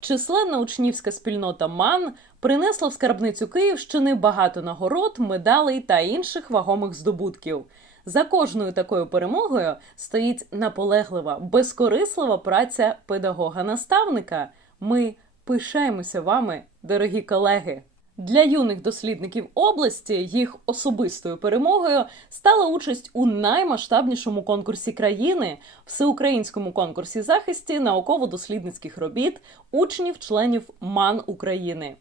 Численна учнівська спільнота МАН принесла в скарбницю Київщини багато нагород, медалей та інших вагомих здобутків. За кожною такою перемогою стоїть наполеглива, безкорислива праця педагога-наставника. Ми пишаємося вами, дорогі колеги. Для юних дослідників області їх особистою перемогою стала участь у наймасштабнішому конкурсі країни всеукраїнському конкурсі захисті науково-дослідницьких робіт учнів-членів МАН України.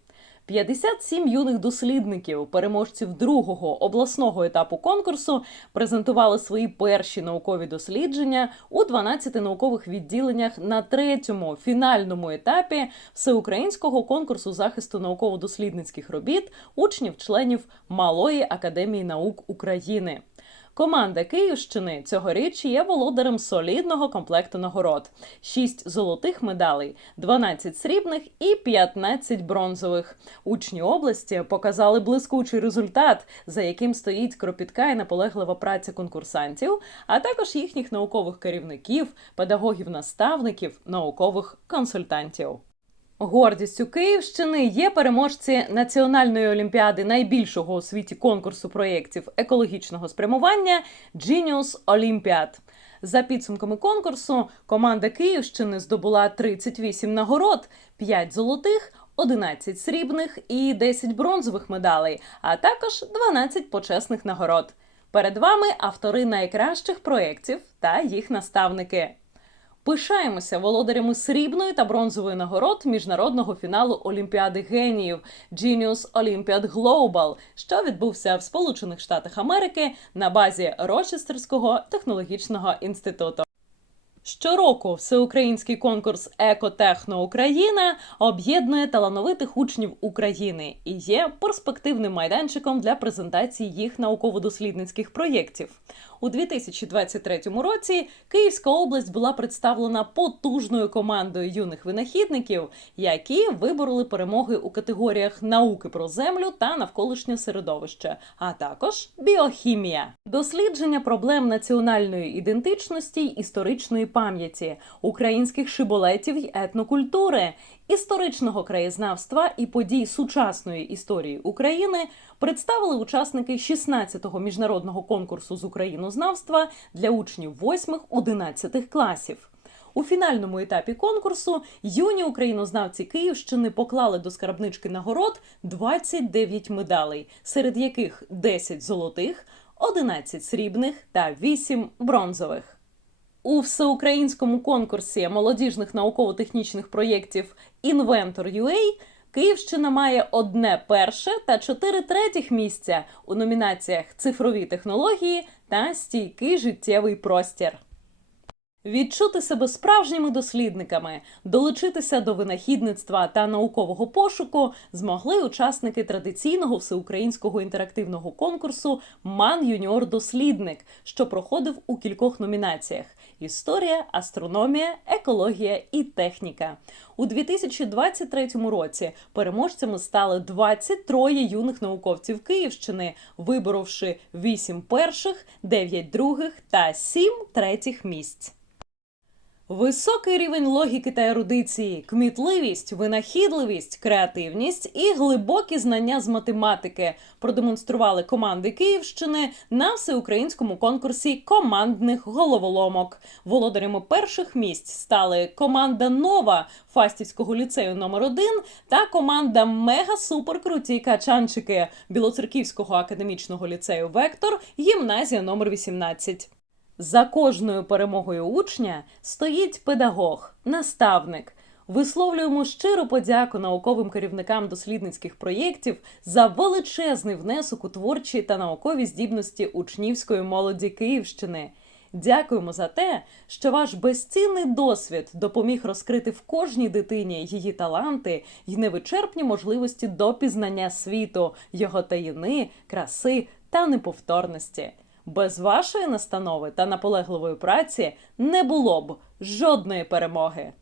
57 юних дослідників, переможців другого обласного етапу конкурсу, презентували свої перші наукові дослідження у 12 наукових відділеннях на третьому фінальному етапі всеукраїнського конкурсу захисту науково-дослідницьких робіт учнів-членів Малої академії наук України. Команда Київщини цьогоріч є володарем солідного комплекту нагород: 6 золотих медалей, 12 срібних і 15 бронзових. Учні області показали блискучий результат, за яким стоїть кропітка і наполеглива праця конкурсантів, а також їхніх наукових керівників, педагогів-наставників, наукових консультантів. Гордістю Київщини є переможці національної олімпіади найбільшого у світі конкурсу проєктів екологічного спрямування Genius Olympiad. За підсумками конкурсу, команда Київщини здобула 38 нагород, 5 золотих, 11 срібних і 10 бронзових медалей, а також 12 почесних нагород. Перед вами автори найкращих проєктів та їх наставники. Пишаємося володарями срібної та бронзової нагород міжнародного фіналу Олімпіади геніїв Genius Olympiad Global, що відбувся в Сполучених Штатах Америки на базі Рочестерського технологічного інституту. Щороку всеукраїнський конкурс Екотехно Україна об'єднує талановитих учнів України і є перспективним майданчиком для презентації їх науково-дослідницьких проєктів. У 2023 році Київська область була представлена потужною командою юних винахідників, які вибороли перемоги у категоріях науки про землю та навколишнє середовище, а також біохімія, дослідження проблем національної ідентичності історичної пам'яті, українських шиболетів й етнокультури. Історичного краєзнавства і подій сучасної історії України представили учасники 16-го міжнародного конкурсу з українознавства для учнів 8-11 класів. У фінальному етапі конкурсу юні українознавці Київщини поклали до скарбнички нагород 29 медалей, серед яких 10 золотих, 11 срібних та 8 бронзових. У всеукраїнському конкурсі молодіжних науково-технічних проєктів Inventor.ua Київщина має одне перше та чотири третіх місця у номінаціях цифрові технології та стійкий життєвий простір. Відчути себе справжніми дослідниками, долучитися до винахідництва та наукового пошуку змогли учасники традиційного всеукраїнського інтерактивного конкурсу Ман Юніор Дослідник, що проходив у кількох номінаціях: історія, астрономія, екологія і техніка. У 2023 році переможцями стали 23 юних науковців Київщини, виборовши 8 перших, 9 других та 7 третіх місць. Високий рівень логіки та ерудиції, кмітливість, винахідливість, креативність і глибокі знання з математики продемонстрували команди Київщини на всеукраїнському конкурсі командних головоломок. Володарями перших місць стали команда Нова Фастівського ліцею номер 1 та команда Мега Супер Круті Качанчики Білоцерківського академічного ліцею Вектор, гімназія номер 18. За кожною перемогою учня стоїть педагог, наставник. Висловлюємо щиру подяку науковим керівникам дослідницьких проєктів за величезний внесок у творчі та наукові здібності учнівської молоді Київщини. Дякуємо за те, що ваш безцінний досвід допоміг розкрити в кожній дитині її таланти й невичерпні можливості до пізнання світу, його таїни, краси та неповторності. Без вашої настанови та наполегливої праці не було б жодної перемоги.